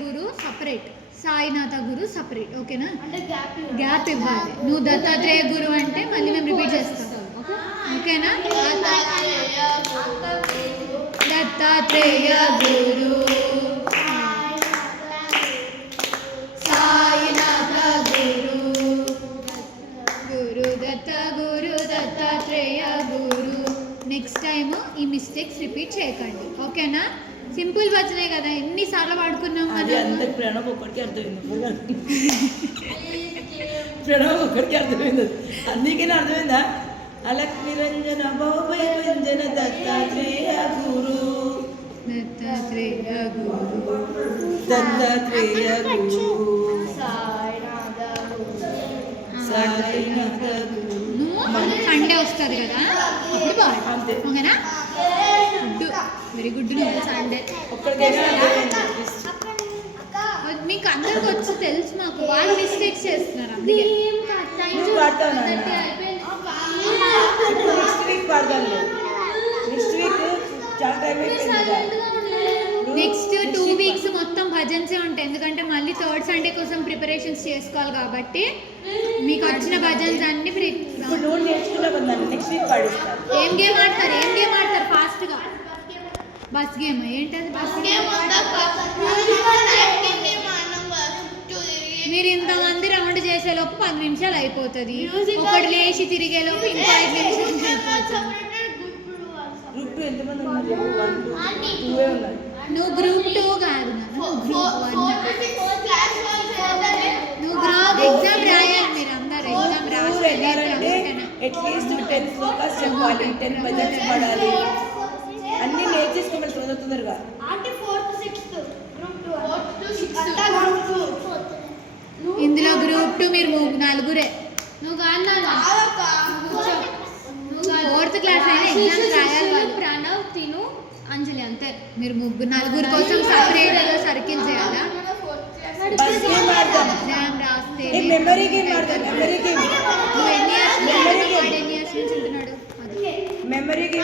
గురు separate, Sainath గురు separate. ఓకేనా? Gap ఇవ్వాలి. నువ్వు దత్తాత్రేయ గురు అంటే మళ్ళీ మేము రిపీట్ చేస్తాం. ఓకేనా? దత్తాత్రేయ గురు, సాయినాథ గురు, గురు దత్త గురు దత్తాత్రేయ గురు. నెక్స్ట్ టైం ఈ మిస్టేక్స్ రిపీట్ చేయకండి. ఓకేనా? సింపుల్ వచ్చినాయి కదా, ఎన్నిసార్లు వాడుకున్నాం మనం. ప్రణవ్ ఒక్కడికి అర్థమైంది, ప్రణవ్ ఒక్కడికి అర్థమైంది. అందుకనే అర్థమైందా? అలక్ నిరంజన బాబాయ్ రంజన దత్తాత్రేయ గురు, దత్తాత్రేయ గురు, దత్తాత్రేయ గురు, సండే వస్తుంది కదా అప్పుడు బాగుంటుంది. ఓకేనా? Good, very good. సండే మీకు అందరికి వచ్చి తెలుసు, మాకు వాళ్ళు మిస్టేక్స్ చేస్తున్నారు. అందుకే నెక్స్ట్ 2 వీక్స్ మొత్తం భజన్సే ఉంటాయి, ఎందుకంటే మళ్ళీ థర్డ్ సండే కోసం ప్రిపరేషన్స్ చేసుకోవాలి కాబట్టి మీకు వచ్చిన భజన్స్ అన్ని ఏం గేమ్ ఆడతారు ఫాస్ట్ గా? Bus game. ఏంటది బస్ గేమ్? మీరు ఇంతమంది రౌండ్ చేసేలోపు 10 నిమిషాలు అయిపోతుంది. ఒకటి లేచి తిరిగేలోపు ఇంకా 5 నిమిషాలు అయిపోతుంది. నువ్వు గ్రూప్ 2 కాదు, నువ్వు గ్రూప్ 1. నువ్వు గ్రూప్ ఎగ్జామ్ రాయాలి. మీరు అందరు ఎగ్జామ్ రాయాలంటే అట్లీస్ట్ 10 శ్లోకాస్ చెప్పాలి, 10 భజన్స్ పడాలి, అన్ని నేర్చేసుకోమని తొందరగా. ఇందులో గ్రూప్ 2 మీరు 4 నువ్వు కాదు, 4th క్లాస్ అయినా ఎగ్జామ్స్ రాయాలి. వాళ్ళు ప్రణవ్, తిను, అంజలి అంతే. మీరు 4 కోసం సపరేట్ సర్కిల్ చేయాలా? ఎగ్జామ్ రాస్తే మెమరీ గేమ్ ఆడతాం. మెమరీ గేమ్ నువ్వు ఎన్ని